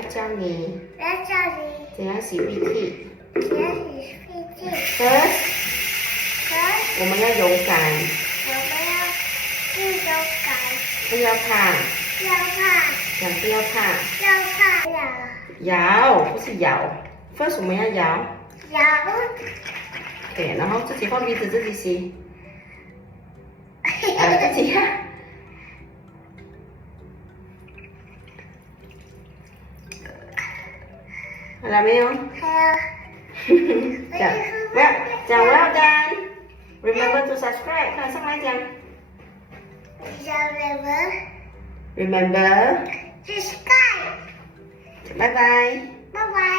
要教你我要教你怎样洗鼻涕。怎样洗鼻涕。我们要勇敢，我们要自由感，不要怕，不要怕，讲不要怕。要怕摇不是摇 ，first 我们要摇。摇。对，然后自己换鼻子自己洗。自己呀。好了没有？还讲，不要讲well done。Remember to subscribe，看上来讲。有 Remember。subscribe。拜拜。拜拜。